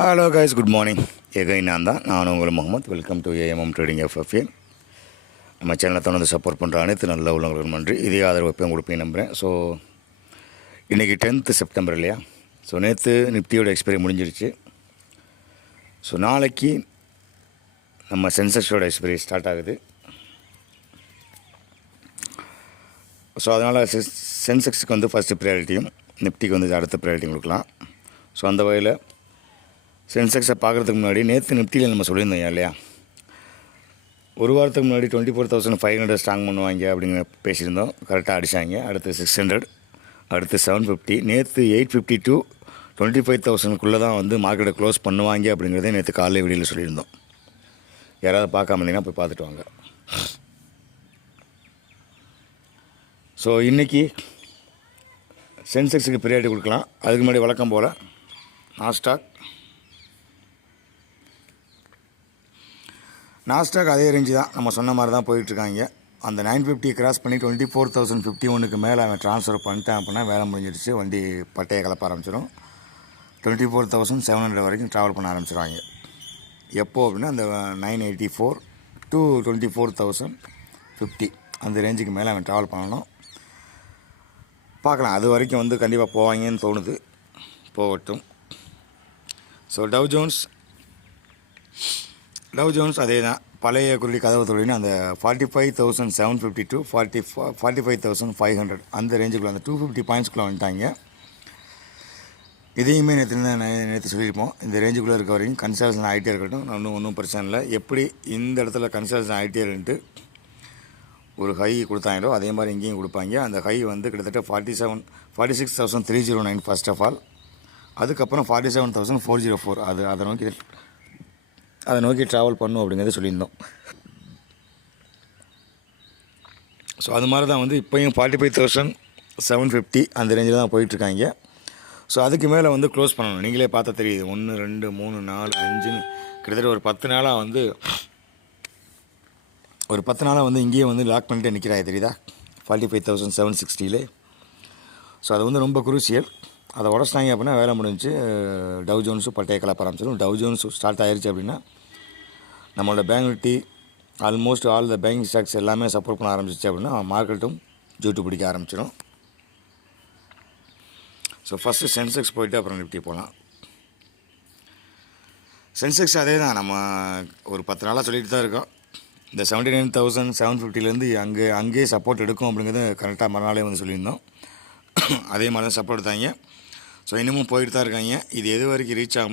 Hello guys, good morning. Again நான் உங்கள் Mohammed. Welcome to AMM trading FFA. நம்ம சேனலை தொடர்ந்து சப்போர்ட் பண்ணுற அனைத்து நல்ல உள்ளவங்களுக்கும் நன்றி. இதே ஆதரவு எப்பயும் கொடுப்பேன் நம்புகிறேன். ஸோ இன்றைக்கி 10th செப்டம்பர் இல்லையா? ஸோ நேற்று நிஃப்டியோட எக்ஸ்பைரி முடிஞ்சிருச்சு. ஸோ நாளைக்கு நம்ம சென்செக்ஸோட எக்ஸ்பைரி ஸ்டார்ட் ஆகுது. ஸோ அதனால் சென்செக்ஸுக்கு வந்து ஃபஸ்ட்டு ப்ரையாரிட்டியும் நிஃப்டிக்கு வந்து அடுத்த ப்ரையாரிட்டியும் கொடுக்கலாம். ஸோ அந்த வகையில் சென்செக்ஸை பார்க்குறதுக்கு முன்னாடி நேற்று நிஃப்டியில் நம்ம சொல்லியிருந்தோம் இல்லையா, ஒரு வாரத்துக்கு முன்னாடி 24,500 ஸ்ட்ராங் பண்ணுவாங்க அப்படிங்கிற பேசியிருந்தோம். கரெக்டாக அடித்தாங்க. அடுத்து 600, அடுத்து 750. நேற்று 850 to 25,000க்குள்ளே தான் வந்து மார்க்கெட்டை க்ளோஸ் பண்ணுவாங்க அப்படிங்கிறதே நேற்று காலையில் வீடியோவில் சொல்லியிருந்தோம். யாராவது பார்க்காம இருந்தீங்கன்னா போய் பார்த்துட்டு வாங்க. ஸோ இன்றைக்கி சென்செக்ஸுக்கு ப்ரையாரிட்டி கொடுக்கலாம். அதுக்கு முன்னாடி வழக்கம் போல் நாஸ்டாக் அதே ரேஞ்சு தான், நம்ம சொன்ன மாதிரி தான் போயிட்டுருக்காங்க. அந்த 950 கிராஸ் பண்ணி 24,051க்கு மேலே அவன் ட்ரான்ஸ்ஃபர் பண்ணிட்டான் அப்படின்னா வேலை முடிஞ்சிடுச்சு. வண்டி பட்டையை கலப்ப ஆரம்பிச்சிடும். 24,700 வரைக்கும் ட்ராவல் பண்ண ஆரம்பிச்சிடுவாங்க. எப்போது அப்படின்னா அந்த 984 to 24,050 அந்த ரேஞ்சுக்கு மேலே அவன் ட்ராவல் பண்ணணும். பார்க்கலாம், அது வரைக்கும் வந்து கண்டிப்பாக போவாங்கன்னு தோணுது. போகட்டும். ஸோ டவ் ஜோன்ஸ் அதே தான், பழைய குருளி கதவு தொழில்னு அந்த 45,750 to 45,500 அந்த ரேஞ்சுக்குள்ளே அந்த 250 பாயிண்ட்ஸ்குள்ளே வந்துட்டாங்க. இதையுமே நேற்று சொல்லியிருப்போம். இந்த ரேஞ்சுக்குள்ளே இருக்க வரைக்கும் கன்சல்டேஷன் ஆகிட்டே இருக்கட்டும், ஒன்றும் பிரச்சனை இல்லை. எப்படி இந்த இடத்துல கன்சல்டேஷன் ஆகிட்டே இருந்துட்டு ஒரு ஹை கொடுத்தாங்களோ அதே மாதிரி இங்கேயும் கொடுப்பாங்க. அந்த ஹை வந்து கிட்டத்தட்ட 46,309 ஃபர்ஸ்ட் ஆஃப் ஆல். அதுக்கப்புறம் 47,404 அதை நோக்கி ட்ராவல் பண்ணும் அப்படிங்கிறத சொல்லியிருந்தோம். ஸோ அது மாதிரி தான் வந்து இப்போயும் 45,750 அந்த ரேஞ்சில் தான் போயிட்டுருக்காங்க. ஸோ அதுக்கு மேலே வந்து க்ளோஸ் பண்ணணும். நீங்களே பார்த்தா தெரியுது, 1 2 3 4 5 கிட்டத்தட்ட ஒரு 10 நாளாக வந்து இங்கேயே வந்து லாக் பண்ணிட்டு நிற்கிறாங்க, தெரியுதா? 45,760. ஸோ அது வந்து ரொம்ப குரூசியல். அதை உடச்சிட்டாங்க அப்படின்னா வேலை முடிஞ்சு. டவ் ஜோன்ஸும் பட்டையை கலப்ப ஆரம்பிச்சிடும். டவ் ஜோன்ஸ் ஸ்டார்ட் ஆகிடுச்சு அப்படின்னா நம்மளோட bank Nifty almost all the banking stocks எல்லாமே சப்போர்ட் பண்ண ஆரம்பிச்சிச்சு அப்படின்னா மார்க்கெட்டும் ஜூட்டு பிடிக்க ஆரம்பிச்சிடும். ஸோ ஃபஸ்ட்டு சென்செக்ஸ் போயிட்டு அப்புறம் நிஃப்டி போகலாம். சென்செக்ஸ் அதே தான், நம்ம ஒரு 10 நாளாக சொல்லிட்டு தான் இருக்கோம். இந்த 79,750லேருந்து அங்கேயே சப்போர்ட் எடுக்கும் அப்படிங்கிறது கரெக்டாக மறுநாளே வந்து சொல்லியிருந்தோம். அதே மாதிரி தான் சப்போர்ட் எடுத்தாங்க. ஸோ இன்னமும் போயிட்டு தான் இருக்காங்க. இது எது வரைக்கும் ரீச் ஆகும்